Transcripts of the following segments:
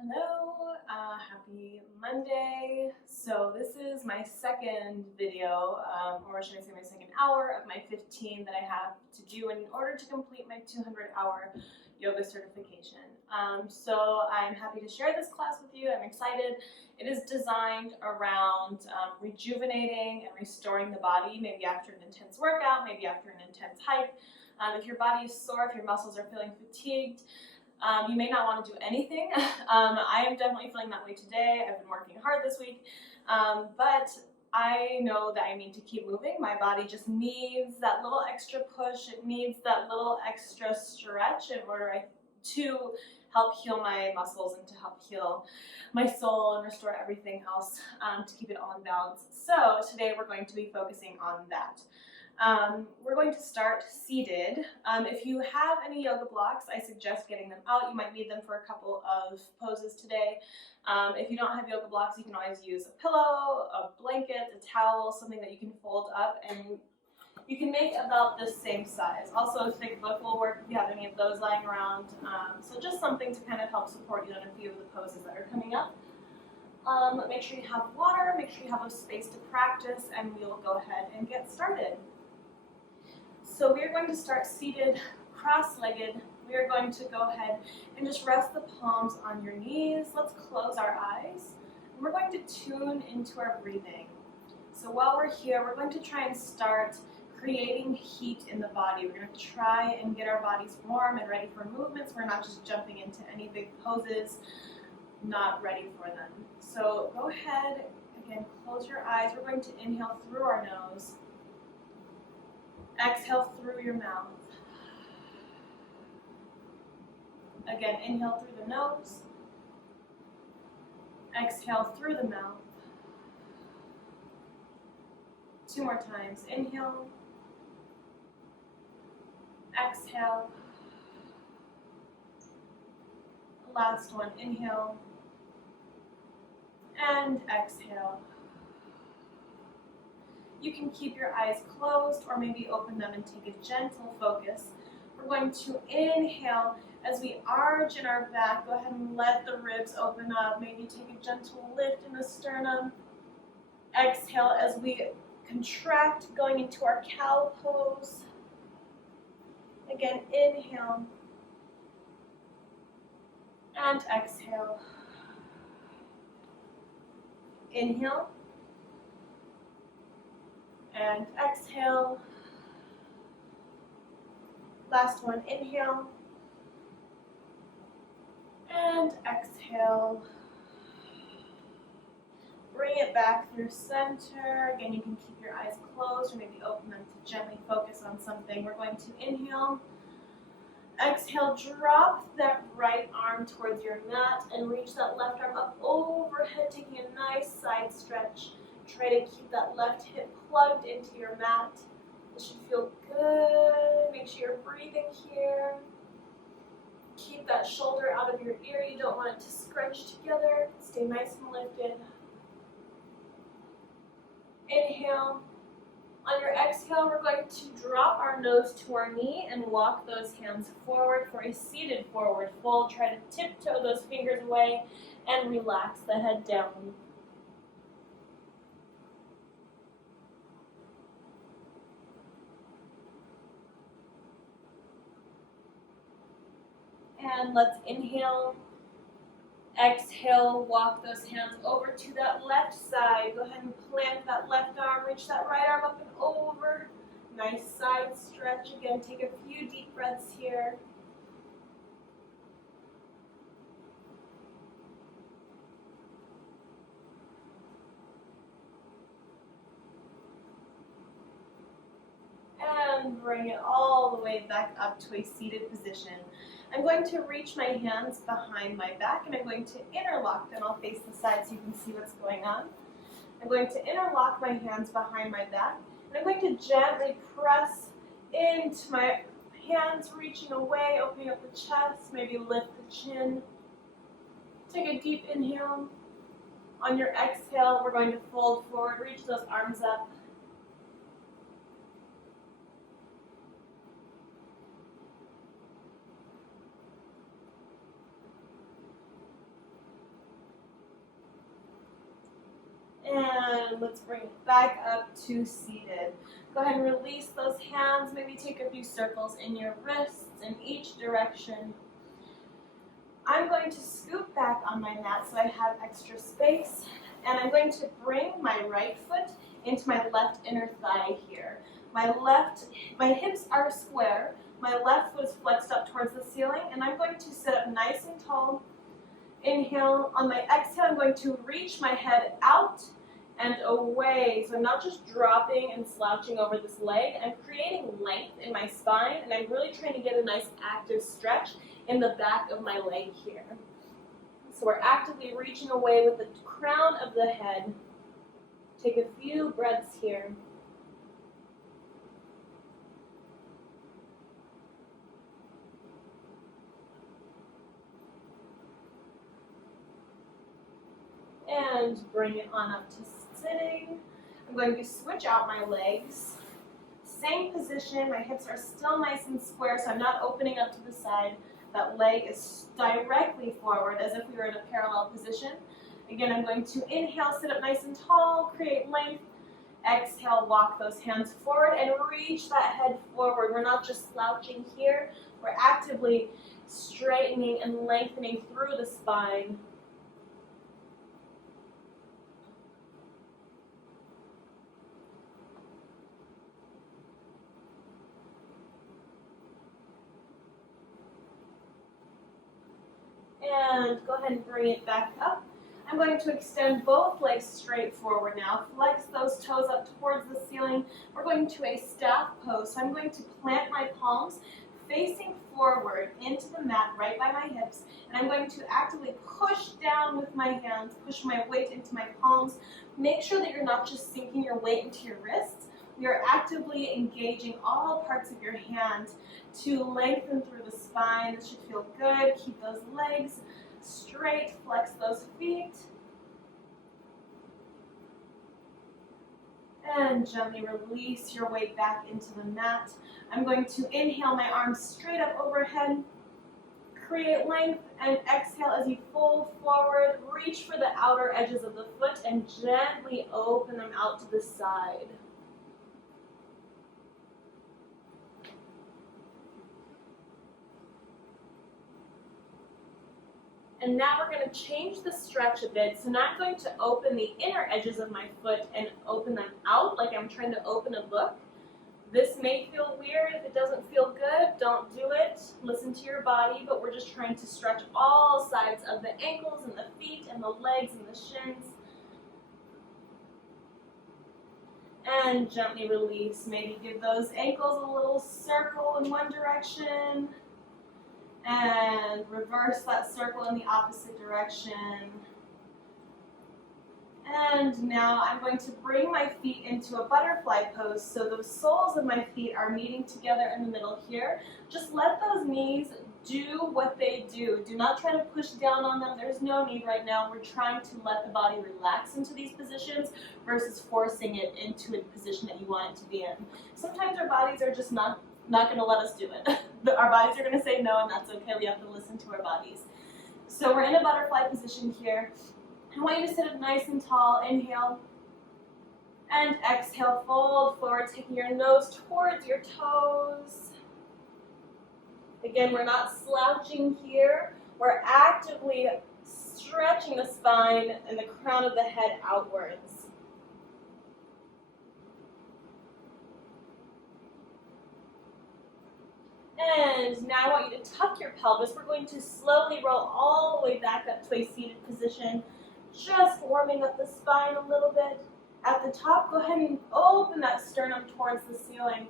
Hello, happy Monday. So this is my second video, or should I say my second hour of my 15 that I have to do in order to complete my 200-hour yoga certification. So I'm happy to share this class with you. I'm excited. It is designed around rejuvenating and restoring the body, maybe after an intense workout, maybe after an intense hike. If your body is sore, if your muscles are feeling fatigued, you may not want to do anything. I am definitely feeling that way today. I've been working hard this week, but I know that I need to keep moving. My body just needs that little extra push. It needs that little extra stretch in order to help heal my muscles and to help heal my soul and restore everything else to keep it all in balance. So today we're going to be focusing on that. We're going to start seated. If you have any yoga blocks, I suggest getting them out. You might need them for a couple of poses today. If you don't have yoga blocks, you can always use a pillow, a blanket, a towel, something that you can fold up, and you can make about the same size. Also, thick book will work if you have any of those lying around. So just something to kind of help support you in a few of the poses that are coming up. Make sure you have water, make sure you have a space to practice, and we'll go ahead and get started. So we are going to start seated, cross-legged. We are going to go ahead and just rest the palms on your knees. Let's close our eyes. And we're going to tune into our breathing. So while we're here, we're going to try and start creating heat in the body. We're going to try and get our bodies warm and ready for movements. We're not just jumping into any big poses, not ready for them. So go ahead, again, close your eyes. We're going to inhale through our nose. Exhale through your mouth. Again, inhale through the nose. Exhale through the mouth. 2 more times. Inhale. Exhale. Last one. Inhale. And exhale. You can keep your eyes closed or maybe open them and take a gentle focus. We're going to inhale as we arch in our back. Go ahead and let the ribs open up. Maybe take a gentle lift in the sternum. Exhale as we contract, going into our cow pose. Again, inhale. And exhale. Inhale. And exhale. Last one, inhale. And exhale. Bring it back through center. Again, you can keep your eyes closed or maybe open them to gently focus on something. We're going to inhale. Exhale, drop that right arm towards your mat and reach that left arm up overhead, taking a nice side stretch. Try to keep that left hip plugged into your mat. It should feel good. Make sure you're breathing here. Keep that shoulder out of your ear. You don't want it to scrunch together. Stay nice and lifted. Inhale. On your exhale, we're going to drop our nose to our knee and walk those hands forward for a seated forward fold. Try to tiptoe those fingers away and relax the head down. And let's inhale. Exhale, walk those hands over to that left side. Go ahead and plant that left arm, reach that right arm up and over. Nice side stretch. Again, take a few deep breaths here. And bring it all the way back up to a seated position. I'm going to reach my hands behind my back and I'm going to interlock them. I'll face the side so you can see what's going on. I'm going to interlock my hands behind my back and I'm going to gently press into my hands, reaching away, opening up the chest, maybe lift the chin. Take a deep inhale. On your exhale, we're going to fold forward, reach those arms up. and let's bring it back up to seated. Go ahead and release those hands. Maybe take a few circles in your wrists in each direction. I'm going to scoot back on my mat so I have extra space, and I'm going to bring my right foot into my left inner thigh here. My hips are square, my left foot is flexed up towards the ceiling, and I'm going to sit up nice and tall. Inhale. On my exhale, I'm going to reach my head out and away. So I'm not just dropping and slouching over this leg. I'm creating length in my spine, and I'm really trying to get a nice active stretch in the back of my leg here. So we're actively reaching away with the crown of the head. Take a few breaths here. And bring it on up to sitting. I'm going to switch out my legs. Same position, my hips are still nice and square, so I'm not opening up to the side. That leg is directly forward as if we were in a parallel position. Again, I'm going to inhale, sit up nice and tall, create length. Exhale, walk those hands forward and reach that head forward. We're not just slouching here, we're actively straightening and lengthening through the spine. And go ahead and bring it back up. I'm going to extend both legs straight forward now. Flex those toes up towards the ceiling. We're going to a staff pose. So I'm going to plant my palms facing forward into the mat right by my hips. And I'm going to actively push down with my hands, push my weight into my palms. Make sure that you're not just sinking your weight into your wrists. You're actively engaging all parts of your hand to lengthen through the spine. This should feel good. Keep those legs straight. Flex those feet. And gently release your weight back into the mat. I'm going to inhale my arms straight up overhead. Create length, and exhale as you fold forward. Reach for the outer edges of the foot and gently open them out to the side. And now we're going to change the stretch a bit. So now I'm going to open the inner edges of my foot and open them out like I'm trying to open a book. This may feel weird. If it doesn't feel good, don't do it. Listen to your body, but we're just trying to stretch all sides of the ankles and the feet and the legs and the shins. And gently release. Maybe give those ankles a little circle in one direction. And reverse that circle in the opposite direction. And now I'm going to bring my feet into a butterfly pose. So the soles of my feet are meeting together in the middle here. Just let those knees do what they do. Do not try to push down on them. There's no need right now. We're trying to let the body relax into these positions versus forcing it into a position that you want it to be in. Sometimes our bodies are just not going to let us do it. Our bodies are going to say no, and that's okay. We have to listen to our bodies. So we're in a butterfly position here. I want you to sit up nice and tall. Inhale. And exhale, fold forward, taking your nose towards your toes. Again, we're not slouching here. We're actively stretching the spine and the crown of the head outwards. And now I want you to tuck your pelvis. We're going to slowly roll all the way back up to a seated position, just warming up the spine a little bit. At the top, go ahead and open that sternum towards the ceiling.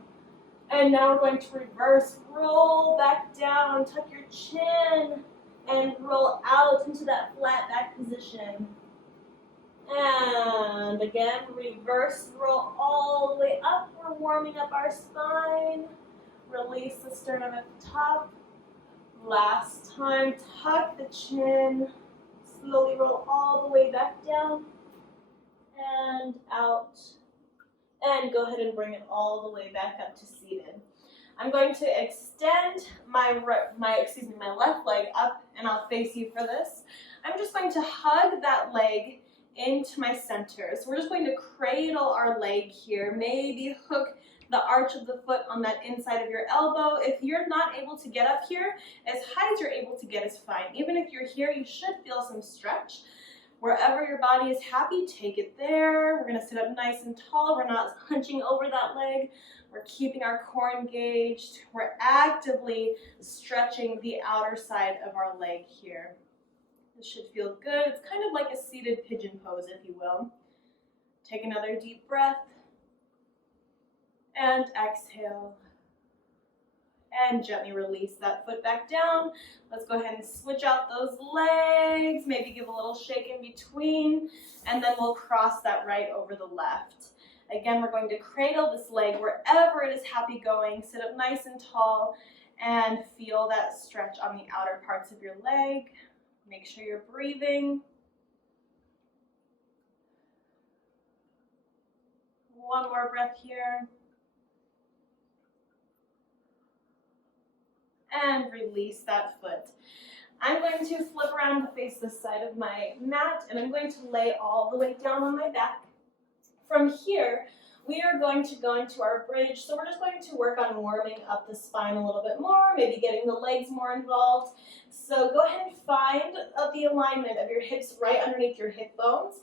And now we're going to reverse, roll back down, tuck your chin, and roll out into that flat back position. And again, reverse, roll all the way up. We're warming up our spine. Release the sternum at the top. Last time, tuck the chin. Slowly roll all the way back down and out. And go ahead and bring it all the way back up to seated. I'm going to extend my left leg up, and I'll face you for this. I'm just going to hug that leg into my center. So we're just going to cradle our leg here, maybe hook the arch of the foot on that inside of your elbow. If you're not able to get up here, as high as you're able to get is fine. Even if you're here, you should feel some stretch. Wherever your body is happy, take it there. We're gonna sit up nice and tall. We're not hunching over that leg. We're keeping our core engaged. We're actively stretching the outer side of our leg here. This should feel good. It's kind of like a seated pigeon pose, if you will. Take another deep breath. And exhale. And gently release that foot back down. Let's go ahead and switch out those legs. Maybe give a little shake in between. And then we'll cross that right over the left. Again, we're going to cradle this leg wherever it is happy going. Sit up nice and tall and feel that stretch on the outer parts of your leg. Make sure you're breathing. One more breath here. And release that foot. I'm going to flip around to face this side of my mat, and I'm going to lay all the way down on my back. From here, we are going to go into our bridge, so we're just going to work on warming up the spine a little bit more, maybe getting the legs more involved. So go ahead and find the alignment of your hips right underneath your hip bones.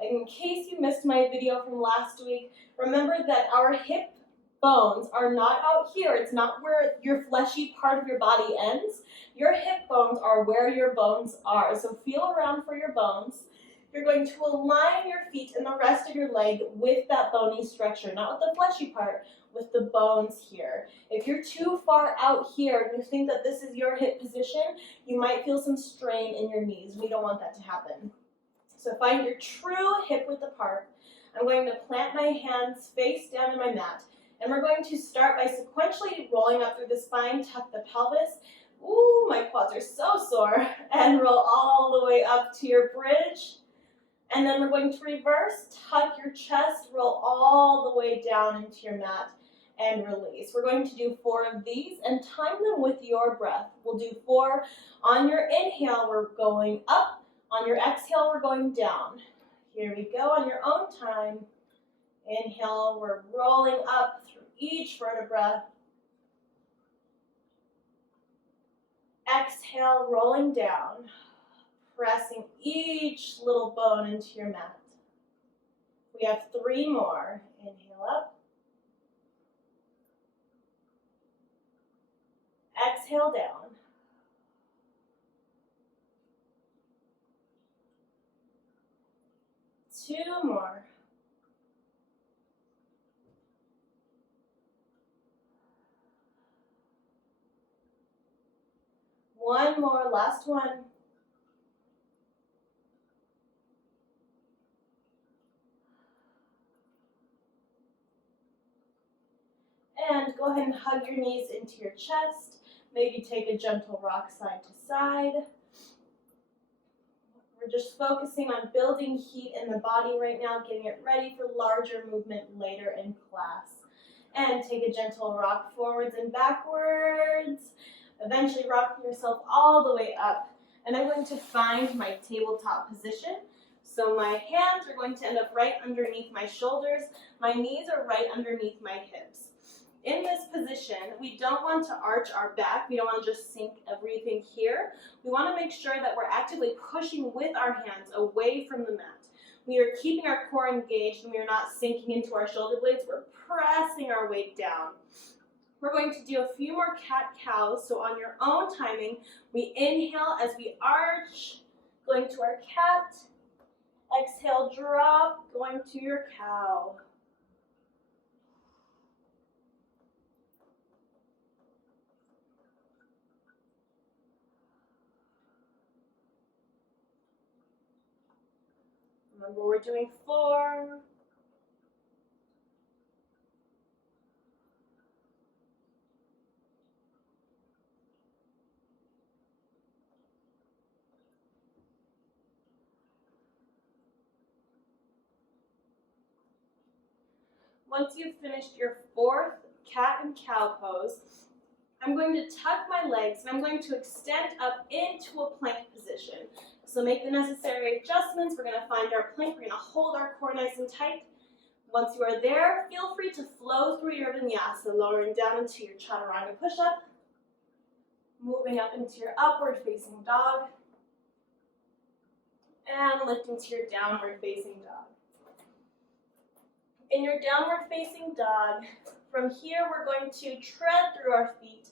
In case you missed my video from last week, remember that our hip bones are not out here. It's not where your fleshy part of your body ends. Your hip bones are where your bones are. So feel around for your bones. You're going to align your feet and the rest of your leg with that bony structure, not with the fleshy part, with the bones here. If you're too far out here and you think that this is your hip position, you might feel some strain in your knees. We don't want that to happen. So find your true hip width apart. I'm going to plant my hands face down in my mat. And we're going to start by sequentially rolling up through the spine, tuck the pelvis. Ooh, my quads are so sore. And roll all the way up to your bridge. And then we're going to reverse, tuck your chest, roll all the way down into your mat, and release. We're going to do 4 of these and time them with your breath. We'll do 4. On your inhale, we're going up. On your exhale, we're going down. Here we go on your own time. Inhale, we're rolling up through each vertebra. Exhale, rolling down. Pressing each little bone into your mat. We have 3 more. Inhale up. Exhale down. Two more. One more, last one. And go ahead and hug your knees into your chest. Maybe take a gentle rock side to side. We're just focusing on building heat in the body right now, getting it ready for larger movement later in class. And take a gentle rock forwards and backwards. Eventually rocking yourself all the way up. And I'm going to find my tabletop position. So my hands are going to end up right underneath my shoulders. My knees are right underneath my hips. In this position, we don't want to arch our back. We don't want to just sink everything here. We want to make sure that we're actively pushing with our hands away from the mat. We are keeping our core engaged and we are not sinking into our shoulder blades. We're pressing our weight down. We're going to do a few more cat-cows. So on your own timing, we inhale as we arch, going to our cat. Exhale, drop, going to your cow. Remember, we're doing 4. Once you've finished your 4th cat and cow pose, I'm going to tuck my legs and I'm going to extend up into a plank position. So make the necessary adjustments. We're gonna find our plank. We're gonna hold our core nice and tight. Once you are there, feel free to flow through your vinyasa, lowering down into your chaturanga push-up, moving up into your upward facing dog, and lifting to your downward facing dog. In your downward facing dog, from here we're going to tread through our feet,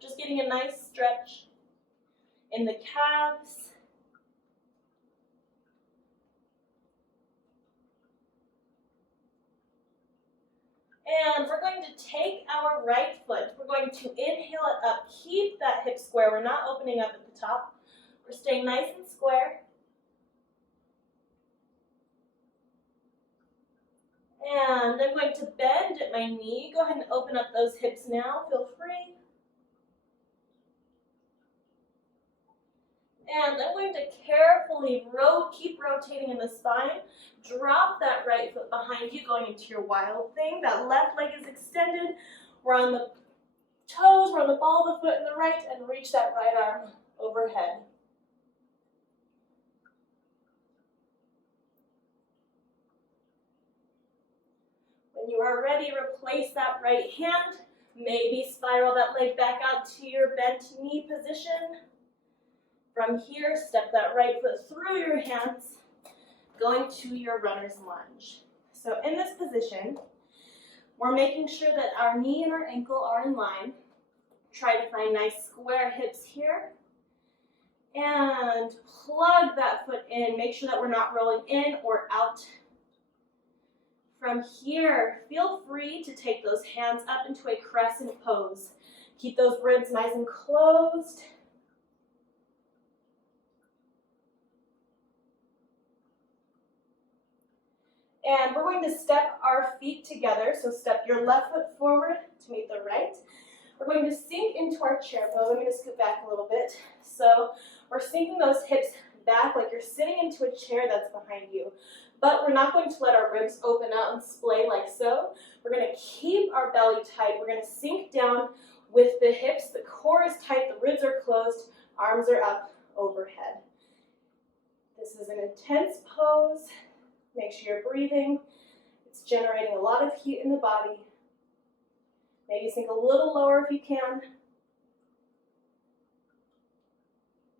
just getting a nice stretch in the calves. And we're going to take our right foot, we're going to inhale it up, keep that hip square, we're not opening up at the top, we're staying nice and square. And I'm going to bend at my knee, go ahead and open up those hips now, feel free. And I'm going to carefully keep rotating in the spine. Drop that right foot behind you, going into your wild thing. That left leg is extended. We're on the toes, we're on the ball of the foot in the right, and reach that right arm overhead. When you are ready, replace that right hand. Maybe spiral that leg back out to your bent knee position. From here, step that right foot through your hands, going to your runner's lunge. So in this position, we're making sure that our knee and our ankle are in line. Try to find nice square hips here. And plug that foot in. Make sure that we're not rolling in or out. From here, feel free to take those hands up into a crescent pose. Keep those ribs nice and closed. And we're going to step our feet together. So step your left foot forward to meet the right. We're going to sink into our chair pose. I'm going to scoot back a little bit. So we're sinking those hips back like you're sitting into a chair that's behind you. But we're not going to let our ribs open out and splay like so. We're going to keep our belly tight. We're going to sink down with the hips. The core is tight, the ribs are closed, arms are up overhead. This is an intense pose. Make sure you're breathing. It's generating a lot of heat in the body. Maybe sink a little lower if you can.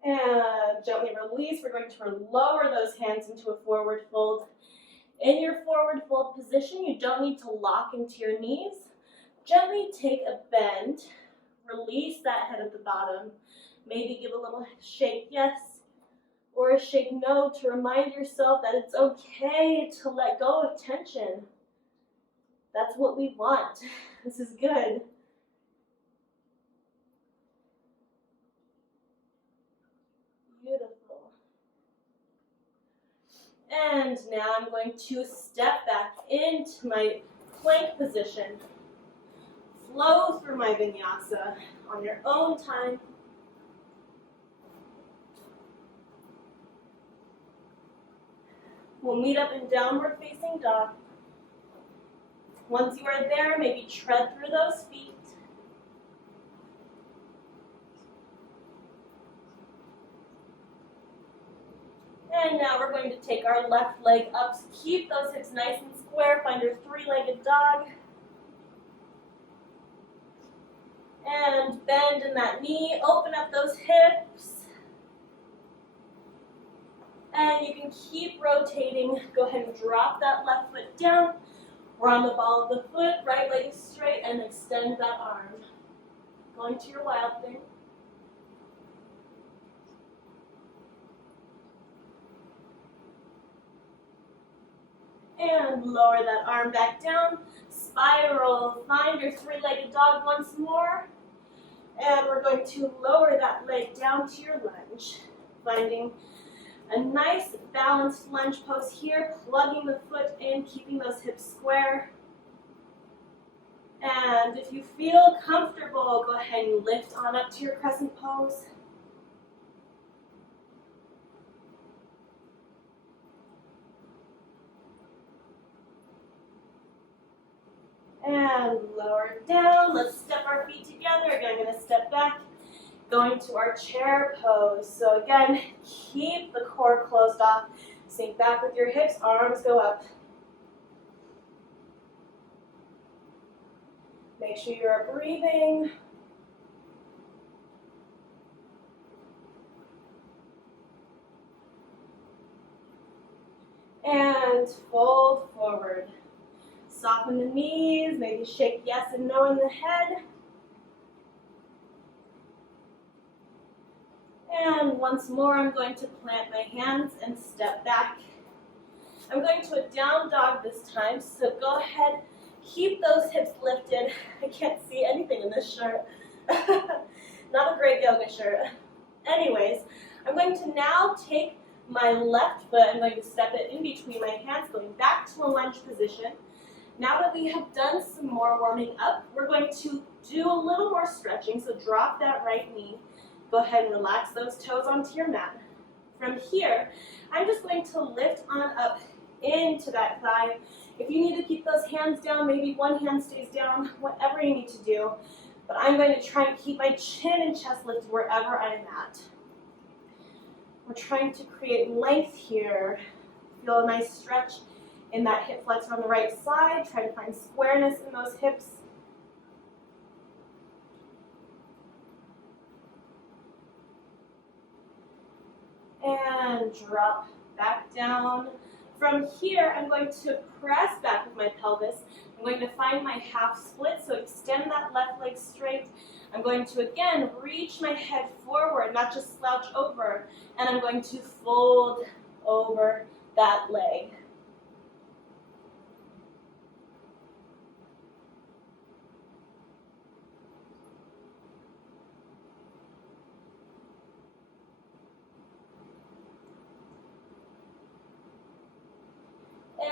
And gently release. We're going to lower those hands into a forward fold. In your forward fold position, you don't need to lock into your knees. Gently take a bend. Release that head at the bottom. Maybe give a little shake yes or a shake no to remind yourself that it's okay to let go of tension. That's what we want. This is good. Beautiful. And now I'm going to step back into my plank position. Flow through my vinyasa on your own time. We'll meet up in downward facing dog. Once you are there, maybe tread through those feet. And now we're going to take our left leg up. Keep those hips nice and square. Find your three-legged dog. And bend in that knee. Open up those hips. And you can keep rotating. Go ahead and drop that left foot down. We're on the ball of the foot. Right leg is straight and extend that arm. Going to your wild thing. And lower that arm back down. Spiral. Find your three-legged dog once more. And we're going to lower that leg down to your lunge. Finding a nice balanced lunge pose here. Plugging the foot in, keeping those hips square. And if you feel comfortable, go ahead and lift on up to your crescent pose. And lower down. Let's step our feet together. Again, I'm going to step back. going to our chair pose. So again, keep the core closed off. Sink back with your hips, arms go up. Make sure you are breathing. And fold forward. Soften the knees, maybe shake yes and no in the head. And once more, I'm going to plant my hands and step back. I'm going to a down dog this time, so go ahead, keep those hips lifted. I can't see anything in this shirt. Not a great yoga shirt. Anyways, I'm going to now take my left foot, I'm going to step it in between my hands, going back to a lunge position. Now that we have done some more warming up, we're going to do a little more stretching, so drop that right knee. Go ahead and relax those toes onto your mat. From here, I'm just going to lift on up into that thigh. If you need to keep those hands down, maybe one hand stays down, whatever you need to do. But I'm going to try and keep my chin and chest lifted wherever I'm at. We're trying to create length here. Feel a nice stretch in that hip flexor on the right side. Try to find squareness in those hips. And drop back down. From here, I'm going to press back with my pelvis. I'm going to find my half split, so extend that left leg straight. I'm going to, again, reach my head forward, not just slouch over, and I'm going to fold over that leg.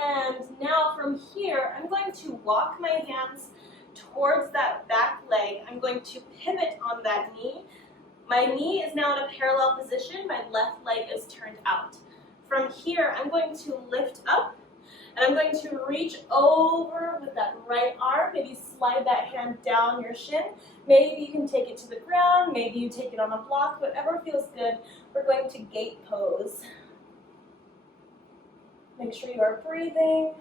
And now from here, I'm going to walk my hands towards that back leg. I'm going to pivot on that knee. My knee is now in a parallel position. My left leg is turned out. From here, I'm going to lift up, and I'm going to reach over with that right arm. Maybe slide that hand down your shin. Maybe you can take it to the ground. Maybe you take it on a block. Whatever feels good. We're going to gate pose. Make sure you are breathing.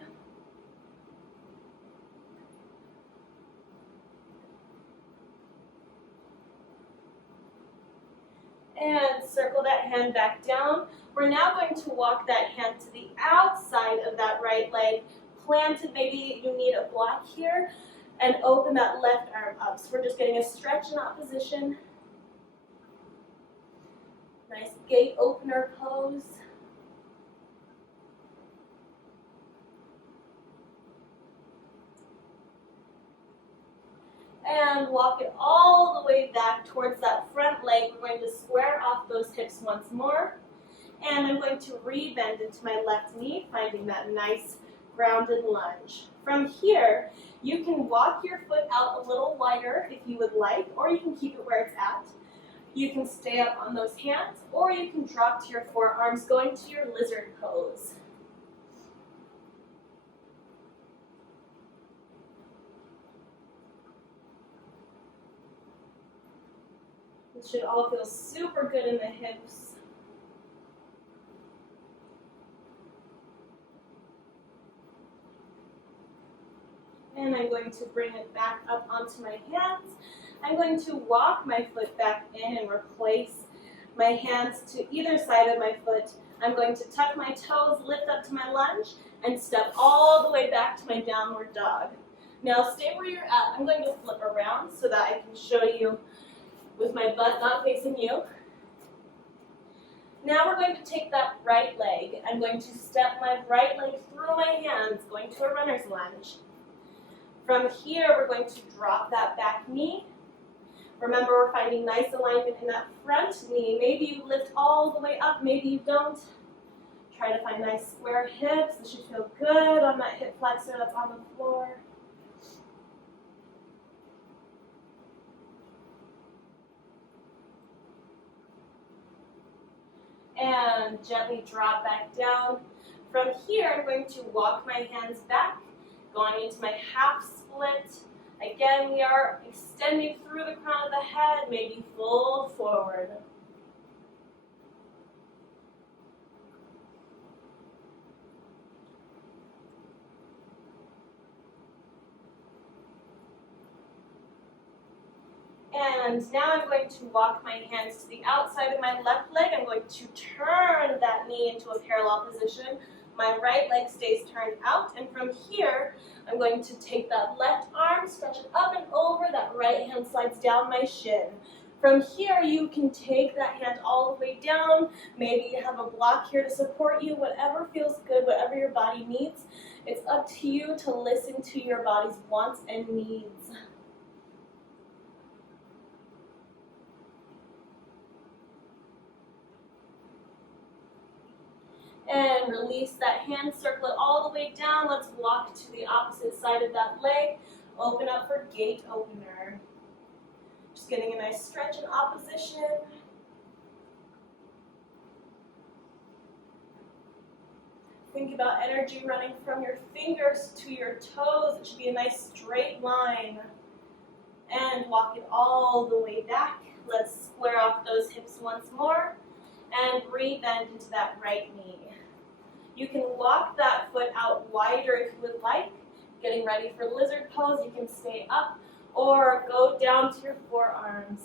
And circle that hand back down. We're now going to walk that hand to the outside of that right leg, planted. Maybe you need a block here, and open that left arm up. So we're just getting a stretch in that position. Nice gate opener pose. And walk it all the way back towards that front leg. We're going to square off those hips once more. And I'm going to re-bend into my left knee, finding that nice grounded lunge. From here, you can walk your foot out a little wider if you would like, or you can keep it where it's at. You can stay up on those hands, or you can drop to your forearms, going to your lizard pose. It should all feel super good in the hips. And I'm going to bring it back up onto my hands. I'm going to walk my foot back in and replace my hands to either side of my foot. I'm going to tuck my toes, lift up to my lunge, and step all the way back to my downward dog. Now stay where you're at. I'm going to flip around so that I can show you with my butt not facing you. Now we're going to take that right leg. I'm going to step my right leg through my hands, going to a runner's lunge. From here, we're going to drop that back knee. Remember, we're finding nice alignment in that front knee. Maybe you lift all the way up, maybe you don't. Try to find nice square hips. This should feel good on that hip flexor that's on the floor. And gently drop back down. From here, I'm going to walk my hands back, going into my half split. Again, we are extending through the crown of the head, maybe fold forward. And now I'm going to walk my hands to the outside of my left leg. I'm going to turn that knee into a parallel position. My right leg stays turned out, and from here, I'm going to take that left arm, stretch it up and over, that right hand slides down my shin. From here, you can take that hand all the way down. Maybe you have a block here to support you, whatever feels good, whatever your body needs. It's up to you to listen to your body's wants and needs. And release that hand, circle it all the way down. Let's walk to the opposite side of that leg. Open up for gate opener. Just getting a nice stretch in opposition. Think about energy running from your fingers to your toes. It should be a nice straight line. And walk it all the way back. Let's square off those hips once more. And re-bend into that right knee. You can walk that foot out wider if you would like. Getting ready for lizard pose, you can stay up or go down to your forearms.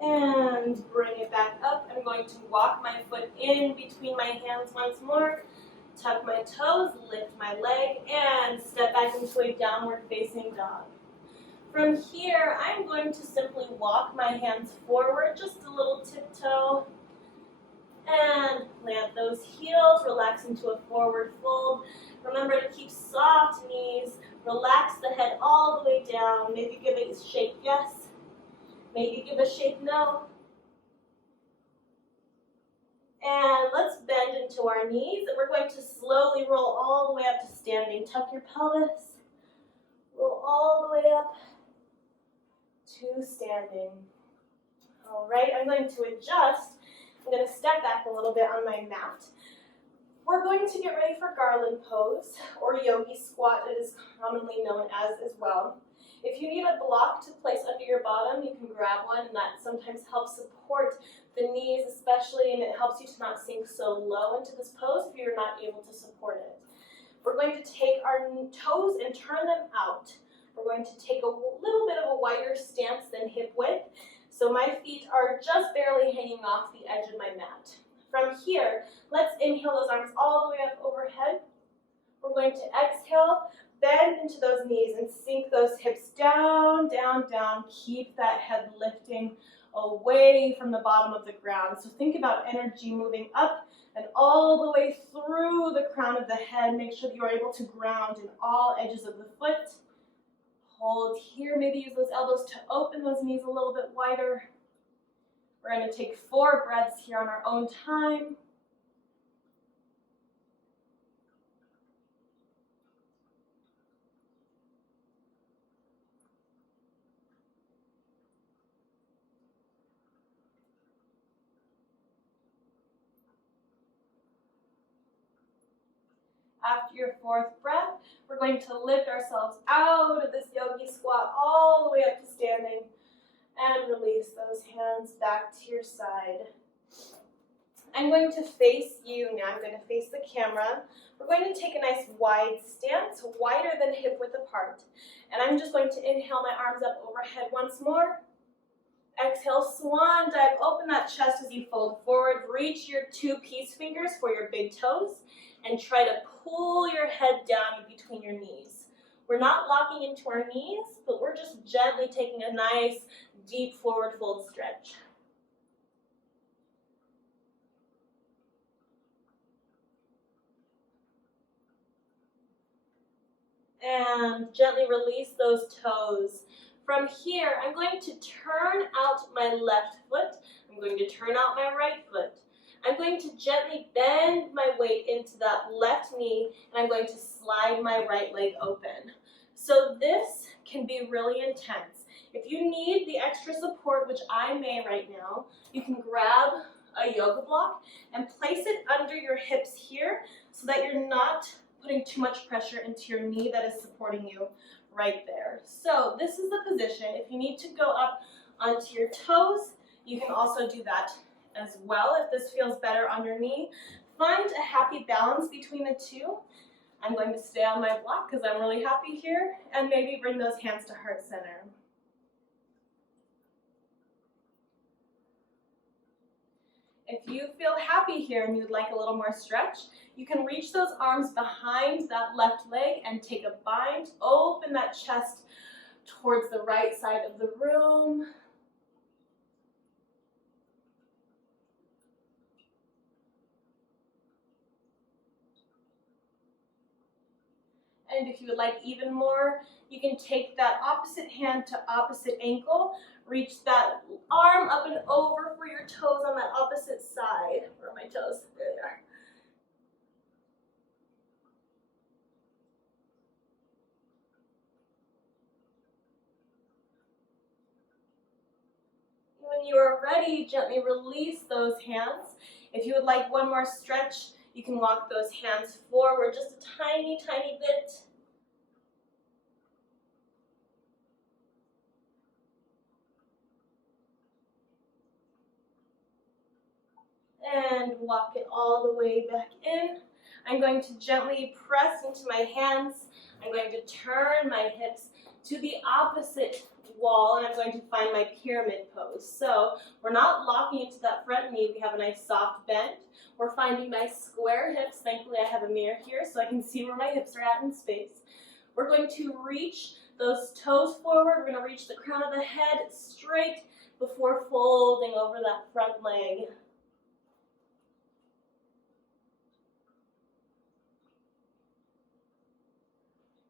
And bring it back up. I'm going to walk my foot in between my hands once more. Tuck my toes, lift my leg, and step back into a downward facing dog. From here, I'm going to simply walk my hands forward, just a little tiptoe, and plant those heels, relax into a forward fold. Remember to keep soft knees, relax the head all the way down. Maybe give it a shake yes, maybe give a shake no. And let's bend into our knees, and we're going to slowly roll all the way up to standing. Tuck your pelvis, roll all the way up to standing. All right, I'm going to adjust. I'm going to step back a little bit on my mat. We're going to get ready for garland pose, or yogi squat, it is commonly known as well. If you need a block to place under your bottom, you can grab one, and that sometimes helps support the knees especially, and it helps you to not sink so low into this pose if you're not able to support it. We're going to take our toes and turn them out. We're going to take a little bit of a wider stance than hip width, so my feet are just barely hanging off the edge of my mat. From here, let's inhale those arms all the way up overhead. We're going to exhale, bend into those knees and sink those hips down, down, down. Keep that head lifting away from the bottom of the ground. So think about energy moving up and all the way through the crown of the head. Make sure that you are able to ground in all edges of the foot. Hold here. Maybe use those elbows to open those knees a little bit wider. We're going to take 4 breaths here on our own time. After your 4th breath, we're going to lift ourselves out of this yogi squat all the way up to standing and release those hands back to your side. I'm going to face you now. I'm going to face the camera. We're going to take a nice wide stance, wider than hip width apart. And I'm just going to inhale my arms up overhead once more. Exhale, swan dive. Open that chest as you fold forward. Reach your 2 peace fingers for your big toes and try to pull your head down in between your knees. We're not locking into our knees, but we're just gently taking a nice deep forward fold stretch. And gently release those toes. From here, I'm going to turn out my left foot. I'm going to turn out my right foot. I'm going to gently bend my weight into that left knee, and I'm going to slide my right leg open. So this can be really intense. If you need the extra support, which I may right now, you can grab a yoga block and place it under your hips here so that you're not putting too much pressure into your knee that is supporting you right there. So this is the position. If you need to go up onto your toes, you can also do that as well if this feels better on your knee. Find a happy balance between the two. I'm going to stay on my block because I'm really happy here, and maybe bring those hands to heart center. If you feel happy here and you'd like a little more stretch, you can reach those arms behind that left leg and take a bind. Open that chest towards the right side of the room. And if you would like even more, you can take that opposite hand to opposite ankle, reach that arm up and over for your toes on that opposite side. Where are my toes? There they are. When you are ready, gently release those hands. If you would like one more stretch, you can walk those hands forward just a tiny, tiny bit. And walk it all the way back in. I'm going to gently press into my hands. I'm going to turn my hips to the opposite wall, and I'm going to find my pyramid pose. So we're not locking into that front knee. We have a nice soft bend. We're finding nice square hips. Thankfully, I have a mirror here so I can see where my hips are at in space. We're going to reach those toes forward. We're going to reach the crown of the head straight before folding over that front leg.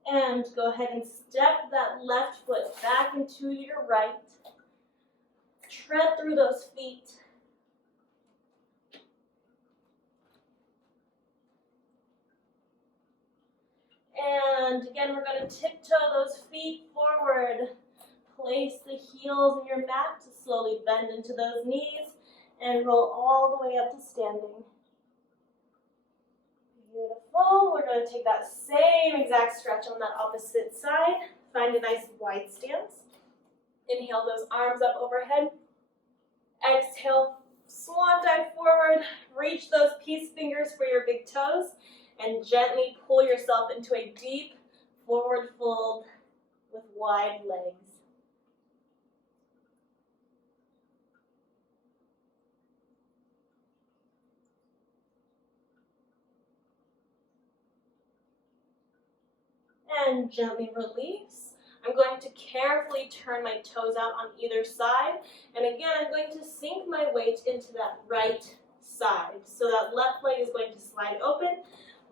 And go ahead and step that left foot back into your right. Tread through those feet. And again, we're going to tiptoe those feet forward. Place the heels in your mat to slowly bend into those knees and roll all the way up to standing. Beautiful. We're going to take that same exact stretch on that opposite side. Find a nice wide stance. Inhale those arms up overhead. Exhale, swan dive forward. Reach those peace fingers for your big toes and gently pull yourself into a deep forward fold with wide legs. And gently release. I'm going to carefully turn my toes out on either side. And again, I'm going to sink my weight into that right side. So that left leg is going to slide open,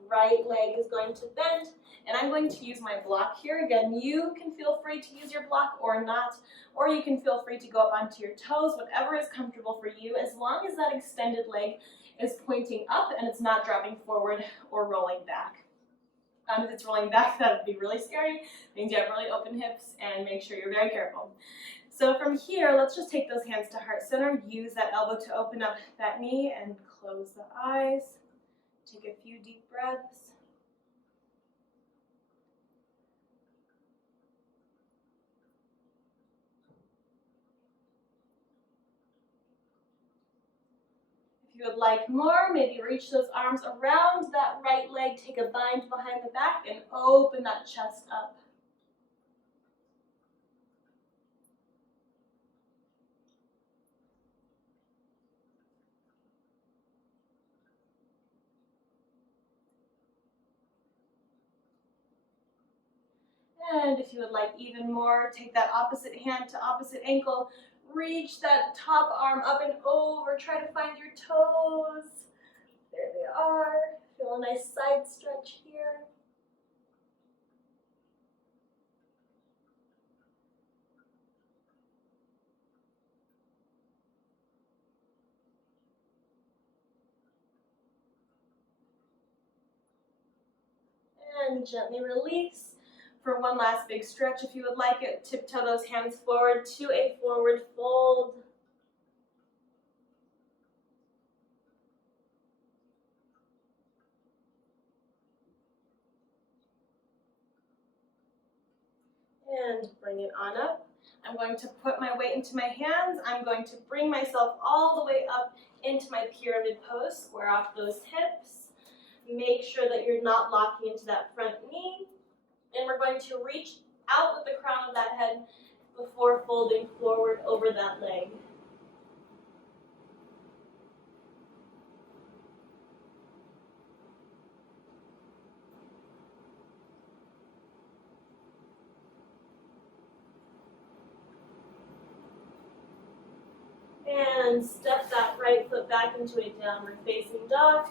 right leg is going to bend, and I'm going to use my block here. Again, you can feel free to use your block or not, or you can feel free to go up onto your toes, whatever is comfortable for you, as long as that extended leg is pointing up and it's not dropping forward or rolling back. If it's rolling back, that would be really scary. It means you have really open hips, and make sure you're very careful. So from here, let's just take those hands to heart center. Use that elbow to open up that knee and close the eyes. Take a few deep breaths. If you would like more, maybe reach those arms around that right leg, take a bind behind the back, and open that chest up. And if you would like even more, take that opposite hand to opposite ankle, reach that top arm up and over, try to find your toes. There they are. Feel a nice side stretch here. And gently release. For one last big stretch, if you would like it, tiptoe those hands forward to a forward fold. And bring it on up. I'm going to put my weight into my hands. I'm going to bring myself all the way up into my pyramid pose. Square off those hips. Make sure that you're not locking into that front knee. And we're going to reach out with the crown of that head before folding forward over that leg. And step that right foot back into a downward facing dog.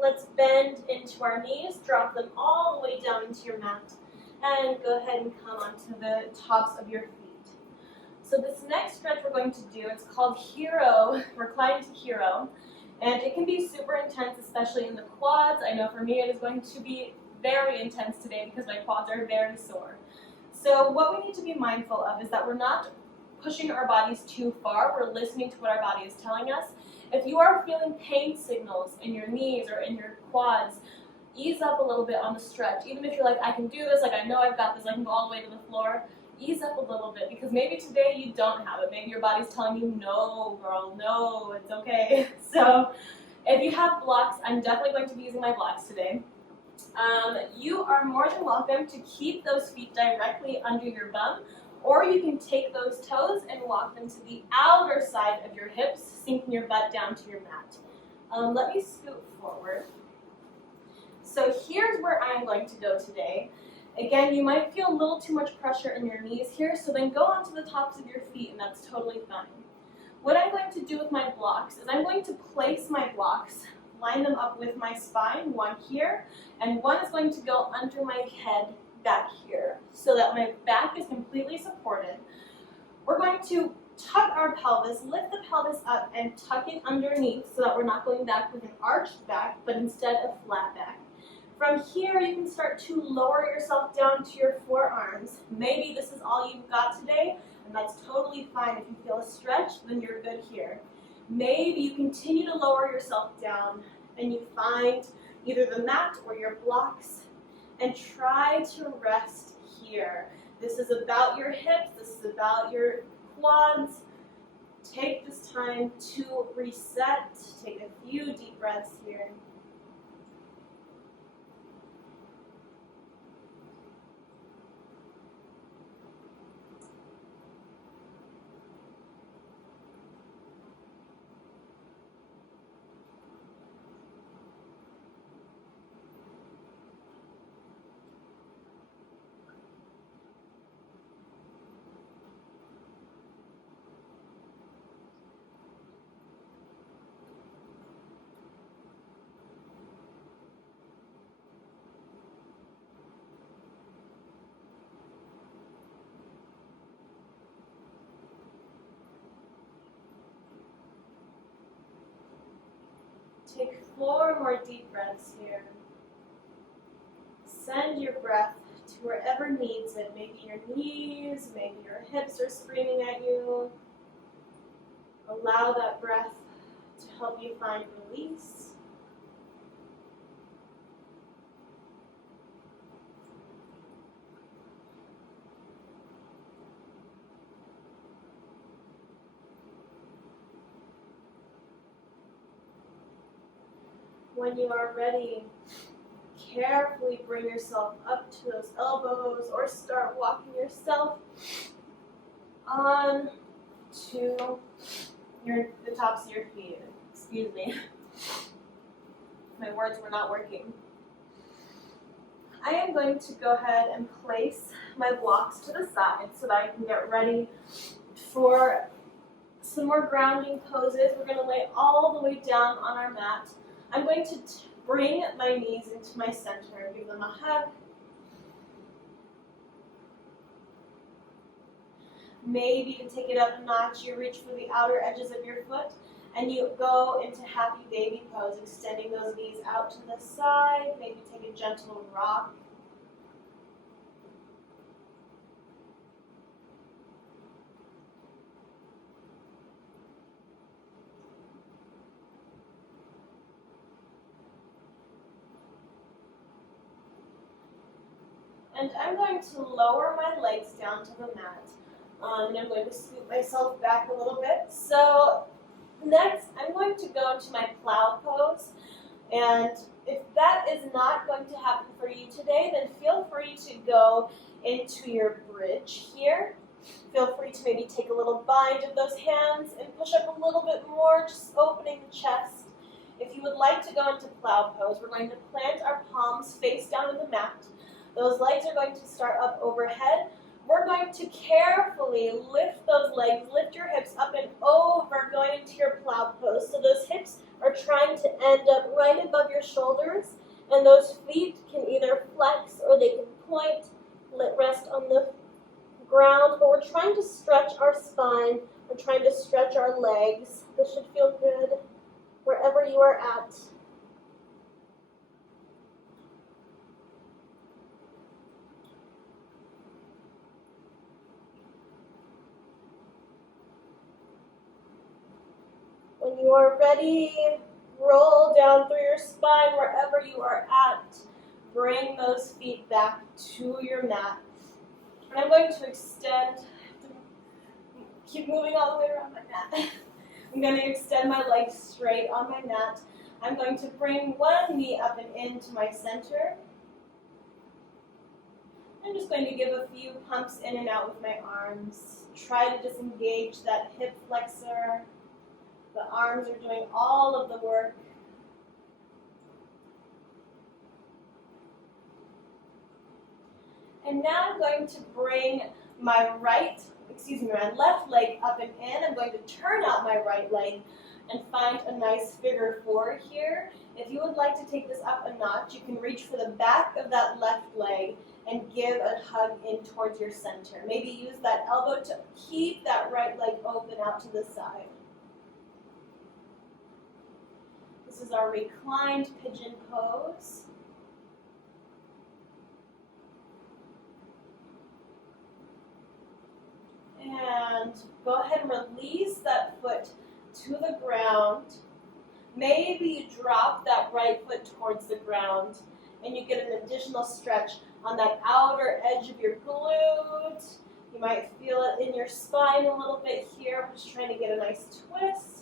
Let's bend into our knees, drop them all the way down into your mat, and go ahead and come onto the tops of your feet. So this next stretch we're going to do, it's called Hero, Recline to Hero, and it can be super intense, especially in the quads. I know for me it is going to be very intense today because my quads are very sore. So what we need to be mindful of is that we're not pushing our bodies too far. We're listening to what our body is telling us. If you are feeling pain signals in your knees or in your quads, ease up a little bit on the stretch. Even if you're like, I can do this, like I know I've got this, I can go all the way to the floor, ease up a little bit because maybe today you don't have it. Maybe your body's telling you, no, girl, no, it's okay. So if you have blocks, I'm definitely going to be using my blocks today. You are more than welcome to keep those feet directly under your bum, or you can take those toes and walk them to the outer side of your hips, sinking your butt down to your mat. Let me scoot forward. So here's where I'm going to go today. Again, you might feel a little too much pressure in your knees here, so then go onto the tops of your feet, and that's totally fine. What I'm going to do with my blocks is I'm going to place my blocks, line them up with my spine, one here, and one is going to go under my head back here, so that my back is completely supported. We're going to tuck our pelvis, lift the pelvis up, and tuck it underneath so that we're not going back with an arched back, but instead a flat back. From here, you can start to lower yourself down to your forearms. Maybe this is all you've got today, and that's totally fine. If you feel a stretch, then you're good here. Maybe you continue to lower yourself down, and you find either the mat or your blocks, and try to rest here. This is about your hips, this is about your quads. Take this time to reset. Take a few deep breaths here. Take 4 more deep breaths here. Send your breath to wherever needs it. Maybe your knees, maybe your hips are screaming at you. Allow that breath to help you find release. When you are ready, carefully bring yourself up to those elbows or start walking yourself on to the tops of your feet. Excuse me. My words were not working. I am going to go ahead and place my blocks to the side so that I can get ready for some more grounding poses. We're going to lay all the way down on our mat. I'm going to bring my knees into my center, give them a hug. Maybe to take it up a notch, you reach for the outer edges of your foot And you go into happy baby pose, extending those knees out to the side, maybe take a gentle rock. And I'm going to lower my legs down to the mat. And I'm going to scoot myself back a little bit. So next, I'm going to go into my plow pose. And if that is not going to happen for you today, then feel free to go into your bridge here. Feel free to maybe take a little bind of those hands and push up a little bit more, just opening the chest. If you would like to go into plow pose, we're going to plant our palms face down on the mat. Those legs are going to start up overhead. We're going to carefully lift those legs, lift your hips up and over, going into your plow pose. So those hips are trying to end up right above your shoulders, and those feet can either flex or they can point, rest on the ground, but we're trying to stretch our spine, we're trying to stretch our legs. This should feel good wherever you are at. When you are ready, roll down through your spine wherever you are at. Bring those feet back to your mat. And I'm going to extend, keep moving all the way around my mat. I'm going to extend my legs straight on my mat. I'm going to bring one knee up and into my center. I'm just going to give a few pumps in and out with my arms. Try to disengage that hip flexor. The arms are doing all of the work. And now I'm going to bring my left leg up and in. I'm going to turn out my right leg and find a nice figure four here. If you would like to take this up a notch, you can reach for the back of that left leg and give a hug in towards your center. Maybe use that elbow to keep that right leg open out to the side. This is our reclined pigeon pose. And go ahead and release that foot to the ground. Maybe you drop that right foot towards the ground and you get an additional stretch on that outer edge of your glute. You might feel it in your spine a little bit here. I'm just trying to get a nice twist.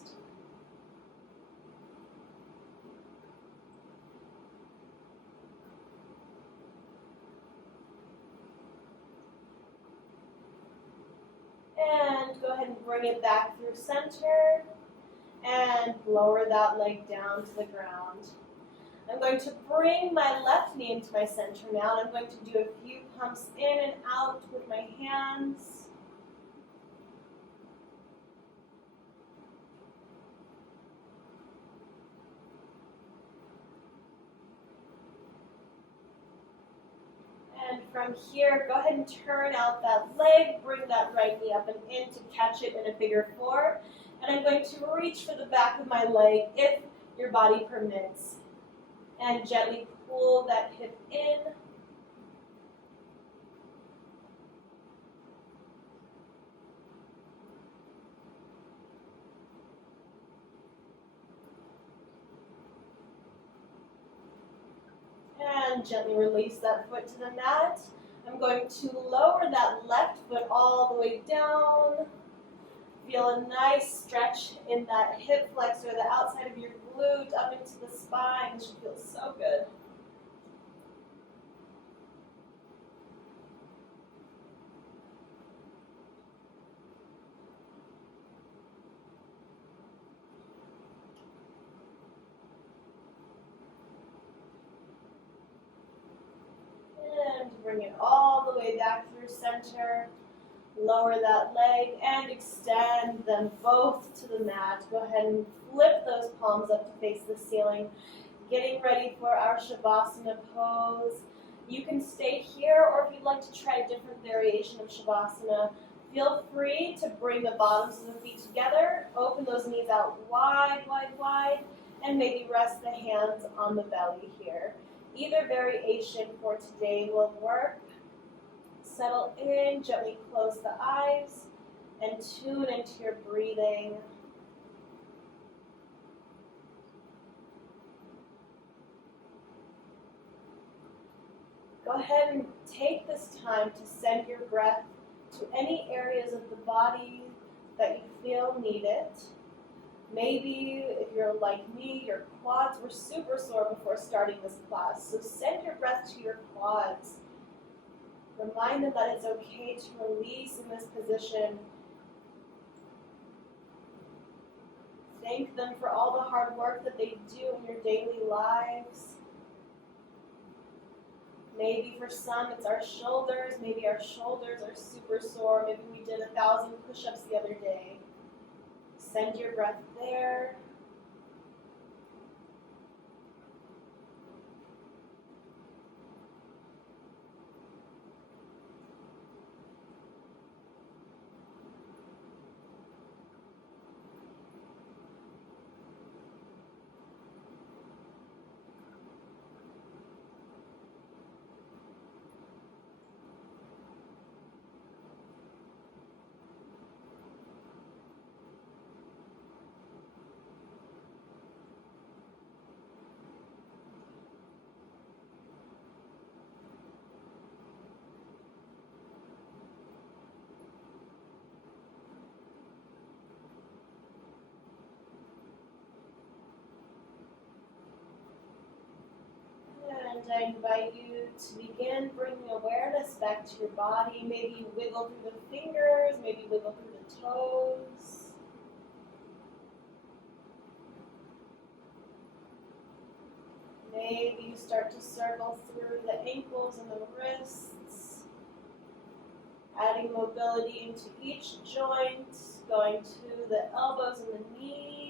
And go ahead and bring it back through center and lower that leg down to the ground. I'm going to bring my left knee into my center now, and I'm going to do a few pumps in and out with my hands. And from here, go ahead and turn out that leg, bring that right knee up and in to catch it in a figure four. And I'm going to reach for the back of my leg if your body permits. And gently pull that hip in. And gently release that foot to the mat. I'm going to lower that left foot all the way down. Feel a nice stretch in that hip flexor, the outside of your glute up into the spine. It should feel so good. And bring it all the way back through center. Lower that leg and extend them both to the mat. Go ahead and flip those palms up to face the ceiling. Getting ready for our Shavasana pose. You can stay here, or if you'd like to try a different variation of Shavasana, Feel free to bring the bottoms of the feet together, open those knees out wide, wide, wide, and maybe rest the hands on the belly here. Either variation for today will work. Settle in, gently close the eyes, and tune into your breathing. Go ahead and take this time to send your breath to any areas of the body that you feel need it. Maybe if you're like me, your quads were super sore before starting this class, so send your breath to your quads. Remind them that it's okay to release in this position. Thank them for all the hard work that they do in your daily lives. Maybe for some it's our shoulders. Maybe our shoulders are super sore. Maybe we did 1,000 push-ups the other day. Send your breath there. And I invite you to begin bringing awareness back to your body. Maybe wiggle through the fingers, maybe wiggle through the toes. Maybe you start to circle through the ankles and the wrists, adding mobility into each joint, going to the elbows and the knees.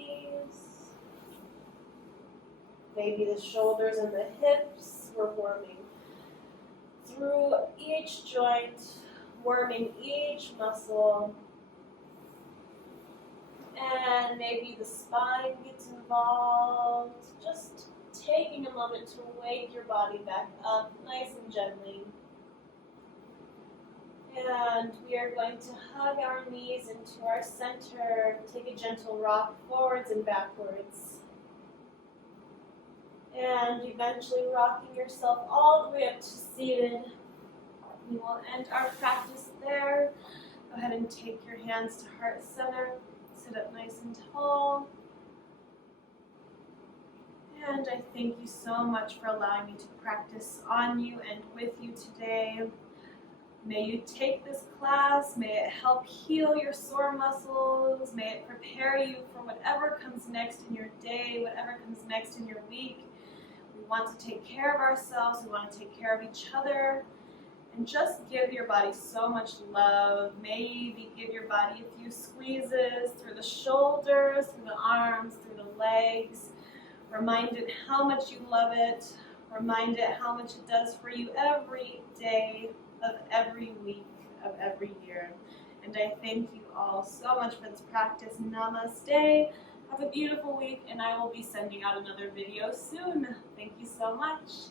Maybe the shoulders and the hips. We're warming through each joint, warming each muscle. And maybe the spine gets involved. Just taking a moment to wake your body back up nice and gently. And we are going to hug our knees into our center. Take a gentle rock forwards and backwards. And eventually rocking yourself all the way up to seated. We will end our practice there. Go ahead and take your hands to heart center. Sit up nice and tall. And I thank you so much for allowing me to practice on you and with you today. May you take this class, may it help heal your sore muscles, may it prepare you for whatever comes next in your day, whatever comes next in your week. We want to take care of ourselves, we want to take care of each other, and just give your body so much love. Maybe give your body a few squeezes through the shoulders, through the arms, through the legs. Remind it how much you love it. Remind it how much it does for you every day of every week of every year. And I thank you all so much for this practice. Namaste. Have a beautiful week, and I will be sending out another video soon. Thank you so much.